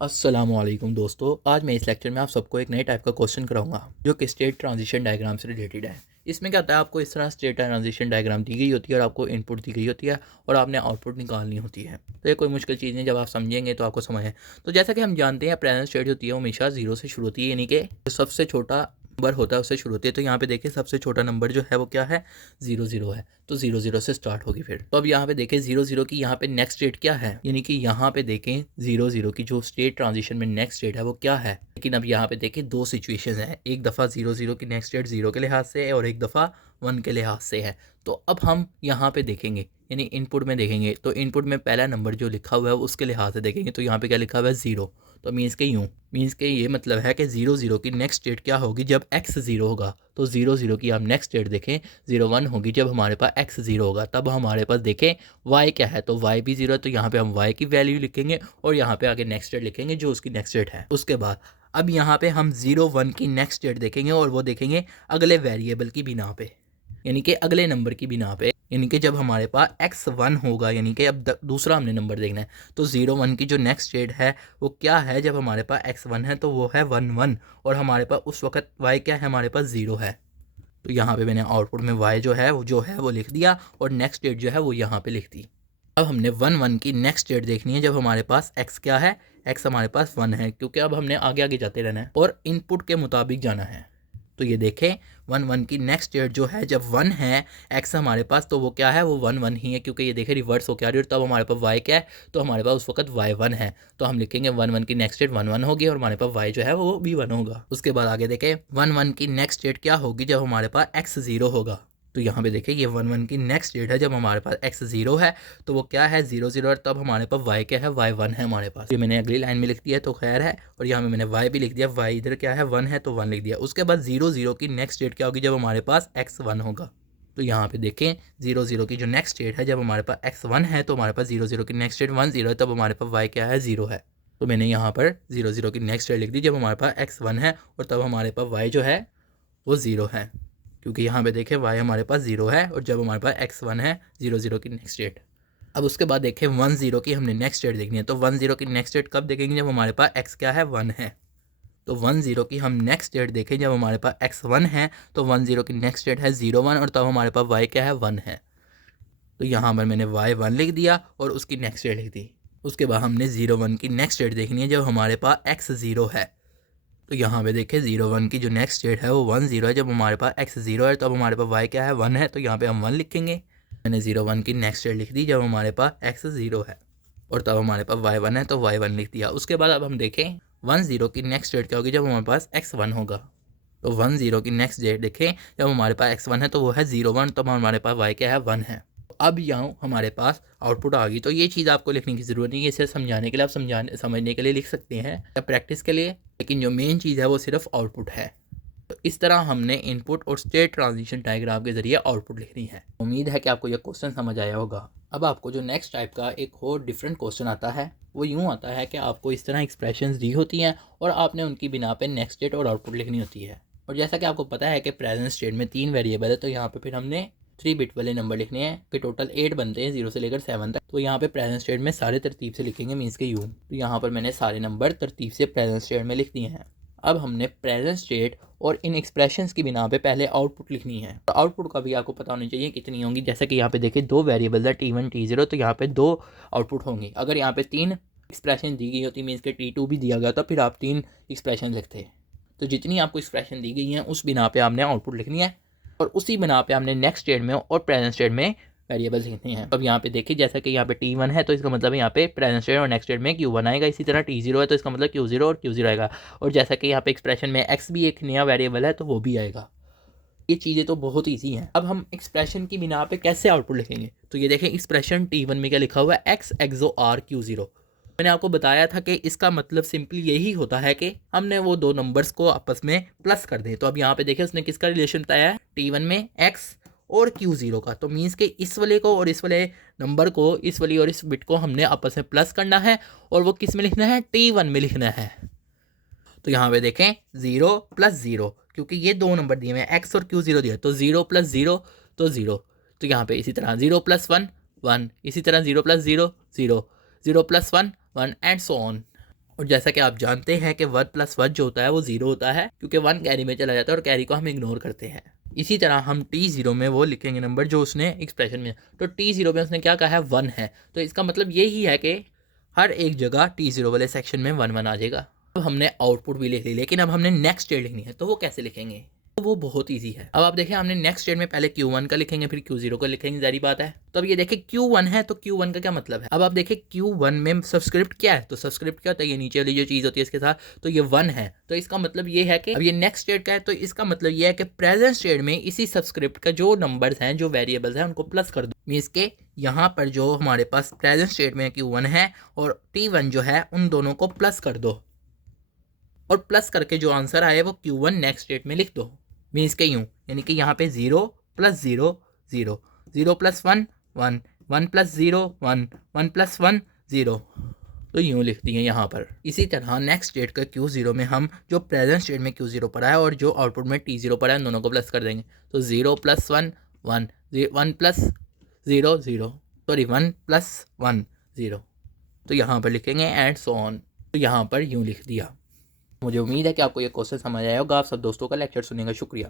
अस्सलामुअलैकुम दोस्तों, आज मैं इस लेक्चर में आप सबको एक नए टाइप का क्वेश्चन कराऊंगा जो कि स्टेट ट्रांजिशन डायग्राम से रिलेटेड है। इसमें क्या होता है, आपको इस तरह स्टेट ट्रांजिशन डायग्राम दी गई होती है और आपको इनपुट दी गई होती है और आपने आउटपुट निकालनी होती है। तो ये कोई मुश्किल चीज़ नहीं, जब आप समझेंगे तो आपको समझ है। तो जैसा कि हम जानते हैं, प्रेजेंट स्टेट होती है वो हमेशा जीरो से शुरू होती है, यानी कि जो सबसे छोटा नंबर होता है उससे शुरू होती है। तो यहाँ पे देखिए सबसे छोटा नंबर जो है वो क्या है, जीरो जीरो है। तो जीरो जीरो से स्टार्ट होगी। फिर तो अब यहाँ पे देखें जीरो जीरो की यहाँ पे नेक्स्ट स्टेट क्या है, यानी कि यहाँ पे देखें जीरो जीरो की जो स्टेट ट्रांजिशन में नेक्स्ट स्टेट है वो क्या है। लेकिन अब यहाँ पे देखें दो सिचुएशन है, एक दफ़ा जीरो जीरो की नेक्स्ट स्टेट जीरो के लिहाज से है और एक दफ़ा वन के लिहाज से है। तो अब हम यहाँ पे देखेंगे, यानी इनपुट में देखेंगे, तो इनपुट में पहला नंबर जो लिखा हुआ है उसके लिहाज से देखेंगे। तो यहाँ पे क्या लिखा हुआ है, जीरो। तो मीन्स के यूँ, मीन्स के ये मतलब है कि जीरो जीरो की नेक्स्ट स्टेट क्या होगी जब एक्स जीरो होगा। तो जीरो जीरो की आप नेक्स्ट स्टेट देखें, जीरो वन होगी जब हमारे पास एक्स जीरो होगा। तब हमारे पास देखें वाई क्या है, तो वाई भी जीरो है। तो यहाँ पे हम वाई की वैल्यू लिखेंगे और यहाँ पे आगे नेक्स्ट स्टेट लिखेंगे जो उसकी नेक्स्ट स्टेट है। उसके बाद अब यहाँ पे हम जीरो वन की नेक्स्ट स्टेट देखेंगे और वो देखेंगे अगले वेरिएबल की बिना पे, यानी कि अगले नंबर की बिना पे, यानी कि जब हमारे पास x1 होगा, यानी कि अब दूसरा हमने नंबर देखना है। तो 0 1 की जो नेक्स्ट स्टेट है वो क्या है, जब हमारे पास x1 है तो वो है 1 1 और हमारे पास उस वक्त y क्या है, हमारे पास 0 है। तो यहाँ पे मैंने आउटपुट में y जो है वो लिख दिया और नेक्स्ट स्टेट जो है वो यहाँ पे लिख दी। अब हमने 1 1 की नेक्स्ट स्टेट देखनी है जब हमारे पास x क्या है, x हमारे पास 1 है, क्योंकि अब हमने आगे आगे जाते रहना है और इनपुट के मुताबिक जाना है। तो ये देखें 1 1 की नेक्स्ट स्टेट जो है, जब 1 है x हमारे पास तो वो क्या है, वो 1 1 ही है, क्योंकि ये देखें रिवर्स हो क्या रही है। और तब हमारे पास y क्या है, तो हमारे पास उस वक्त y 1 है। तो हम लिखेंगे 1 1 की नेक्स्ट स्टेट 1 1 होगी और हमारे पास y जो है वो भी 1 होगा। उसके बाद आगे देखें 1 1 की नेक्स्ट स्टेट क्या होगी जब हमारे पास x 0 होगा। तो यहाँ पे देखें ये 1 1 की नेक्स्ट स्टेट है जब हमारे पास x 0 है, तो वो क्या है 0 0, और तब हमारे पास y क्या है, y 1 है हमारे पास। ये मैंने अगली लाइन में लिख दिया तो खैर है, और यहाँ में मैंने y भी लिख दिया, y इधर क्या है 1 है तो 1 लिख दिया। उसके बाद 0 0 की नेक्स्ट स्टेट क्या होगी जब हमारे पास x 1 होगा। तो यहाँ पे देखें 0 0 की जो नेक्स्ट स्टेट है जब हमारे पास x 1 है तो हमारे पास 0 0 की नेक्स्ट स्टेट 1 0 है, तब हमारे पास y क्या है, 0 है। तो मैंने यहाँ पर 0 0 की नेक्स्ट स्टेट लिख दी जब हमारे पास x 1 है और तब हमारे पास y जो है वो 0 है, क्योंकि यहाँ पे देखें y हमारे पास 0 है और जब हमारे पास x 1 है 0 0 की नेक्स्ट स्टेट। अब उसके बाद देखें 1 0 की हमने नेक्स्ट स्टेट देखनी है। तो 1 0 की नेक्स्ट स्टेट कब देखेंगे, जब हमारे पास x क्या है, 1 है। तो 1 0 की हम नेक्स्ट स्टेट देखें जब हमारे पास x 1 है, तो 1 0 की नेक्स्ट स्टेट है 0 1 और तब हमारे पास y क्या है, 1 है। तो यहाँ पर मैंने y 1 लिख दिया और उसकी नेक्स्ट स्टेट लिख दी। उसके बाद हमने 0 1 की नेक्स्ट स्टेट देखनी है जब हमारे पास x 0 है। तो यहाँ पे देखें 0 1 की जो नेक्स्ट स्टेट है वो 1 0 है, जब हमारे पास x 0 है तब हमारे पास y क्या है, 1 है। तो यहाँ पे हम 1 लिखेंगे। मैंने 0 1 की नेक्स्ट स्टेट लिख दी जब हमारे पास x 0 है और तब हमारे पास y 1 है, तो y 1 लिख दिया। उसके बाद अब हम देखें 1 0 की नेक्स्ट स्टेट क्या होगी जब हमारे पास x 1 होगा। तो 1 0 की नेक्स्ट स्टेट देखें जब हमारे पास x 1 है तो वो है 0 1, तब हमारे पास y क्या है, 1 है। अब यहाँ हमारे पास आउटपुट आ गई। तो ये चीज़ आपको लिखने की ज़रूरत नहीं है, इसे समझाने के लिए आप समझने के लिए लिख सकते हैं या प्रैक्टिस के लिए, लेकिन जो मेन चीज़ है वो सिर्फ आउटपुट है। तो इस तरह हमने इनपुट और स्टेट ट्रांजिशन डायग्राम के ज़रिए आउटपुट लिखनी है। उम्मीद है कि आपको यह क्वेश्चन समझ आया होगा। अब आपको जो नेक्स्ट टाइप का एक और डिफरेंट क्वेश्चन आता है वो यूँ आता है कि आपको इस तरह एक्सप्रेशंस दी होती हैं और आपने उनकी बिना पे नेक्स्ट स्टेट और आउटपुट लिखनी होती है। और जैसा कि आपको पता है कि प्रेजेंट स्टेट में 3 वेरिएबल है, तो यहाँ पे फिर हमने 3 बिट वाले नंबर लिखने हैं कि टोटल 8 बनते हैं 0 से लेकर 7 तक। तो यहाँ पे प्रेजेंट स्टेट में सारे तरतीब से लिखेंगे, मीन्स के यूँ। तो यहाँ पर मैंने सारे नंबर तरतीब से प्रेजेंट स्टेट में लिख दिए हैं। अब हमने प्रेजेंट स्टेट और इन एक्सप्रेशंस की बिना पे पहले आउटपुट लिखनी है। तो आउटपुट का भी आपको पता होनी चाहिए कितनी होंगी। जैसे कि यहाँ पे देखिए 2 वेरिएबल्स है T1 T0, तो यहाँ पे 2 आउटपुट होंगे। अगर यहाँ पे 3 एक्सप्रेशन दी गई होती, मीन्स के T2 भी दिया गया था, फिर आप 3 एक्सप्रेशन लिखते। तो जितनी आपको एक्सप्रेशन दी गई हैं उस बिना पे आपने आउटपुट लिखनी है और उसी बिना पे हमने नेक्स्ट स्टेट में और प्रेजेंट स्टेट में वेरिएबल्स लिखने हैं। अब यहाँ पे देखिए जैसा कि यहाँ पे T1 है तो इसका मतलब यहाँ पे प्रेजेंट स्टेट और नेक्स्ट स्टेट में Q1 आएगा। इसी तरह T0 है तो इसका मतलब Q0 और Q0 आएगा। और जैसा कि यहाँ पे एक्सप्रेशन में x भी एक नया वेरिएबल है तो वो भी आएगा। ये चीज़ें तो बहुत ईजी हैं। अब हम एक्सप्रेशन की बिना पे कैसे आउटपुट लिखेंगे, तो ये देखें एक्सप्रेशन T1 में क्या लिखा हुआ है, x XOR Q0। मैंने आपको बताया था कि इसका मतलब सिंपली यही होता है कि हमने वो 2 नंबर्स को आपस में प्लस कर दें। तो अब यहाँ पे देखें उसने किसका रिलेशन बताया है, T1 में x और Q0 का। तो मीन्स के इस वाले को और इस वाले नंबर को, इस वाली और इस बिट को हमने आपस में प्लस करना है और वो किस में लिखना है, T1 में लिखना है। तो यहाँ पे देखें 0 + 0, क्योंकि ये 2 नंबर दिए हुए हैं x और Q0 दिया, तो 0 + 0 तो 0। तो यहाँ पे इसी तरह 0 + 1 1, इसी तरह 0 + 0 0, 0 + 1 1 एंड सो ऑन। और जैसा कि आप जानते हैं कि 1+1 जो होता है वो 0 होता है, क्योंकि 1 कैरी में चला जाता है और कैरी को हम इग्नोर करते हैं। इसी तरह हम T0 में वो लिखेंगे नंबर जो उसने एक्सप्रेशन में, तो T0 में उसने क्या कहा है 1 है, तो इसका मतलब यही है कि हर एक जगह T0 वाले सेक्शन में 1 1 आ जाएगा। अब हमने आउटपुट भी लिख ली, लेकिन अब हमने नेक्स्ट स्टेट लिखनी है, तो वो कैसे लिखेंगे? तो वो बहुत इजी है। अब आप देखें, हमने नेक्स्ट स्टेट में पहले Q1 का लिखेंगे, फिर Q0 का लिखेंगे, जारी बात है। तो अब ये देखें Q1 है, तो Q1 का क्या मतलब है? अब आप देखें Q1 में सबस्क्रिप्ट क्या है, तो सबस्क्रिप्ट क्या होता है, ये नीचे वाली जो चीज़ होती है इसके साथ, तो ये 1 है, तो इसका मतलब ये है कि अब ये नेक्स्ट स्टेट का है, तो इसका मतलब ये है कि प्रेजेंट स्टेट में इसी सबस्क्रिप्ट का जो नंबर्स हैं, जो वेरिएबल्स हैं, उनको प्लस कर दो। मीन्स के यहाँ पर जो हमारे पास प्रेजेंट स्टेट में Q1 है और T1 जो है, उन दोनों को प्लस कर दो, और प्लस करके जो आंसर आए वो Q1 नेक्स्ट स्टेट में लिख दो। मीन्स के यूँ, यानी कि यहाँ पे 0 + 0 0, 0 + 1 1, 1 + 0 1, 1 + 1 0, तो यूँ लिख दिए यहाँ पर। इसी तरह नेक्स्ट स्टेट का Q0 में हम जो प्रेजेंट स्टेट में Q0 पड़ा है और जो आउटपुट में T0 पड़ा है, उन दोनों को प्लस कर देंगे, तो 0 + 1 1, 1 + 0 0, सॉरी 1 + 1 0, तो यहाँ पर लिखेंगे एंड सो ऑन। तो यहाँ पर यूँ लिख दिया। मुझे उम्मीद है कि आपको ये क्वेश्चन समझ आया होगा। आप सब दोस्तों का लेक्चर सुनेगा। शुक्रिया।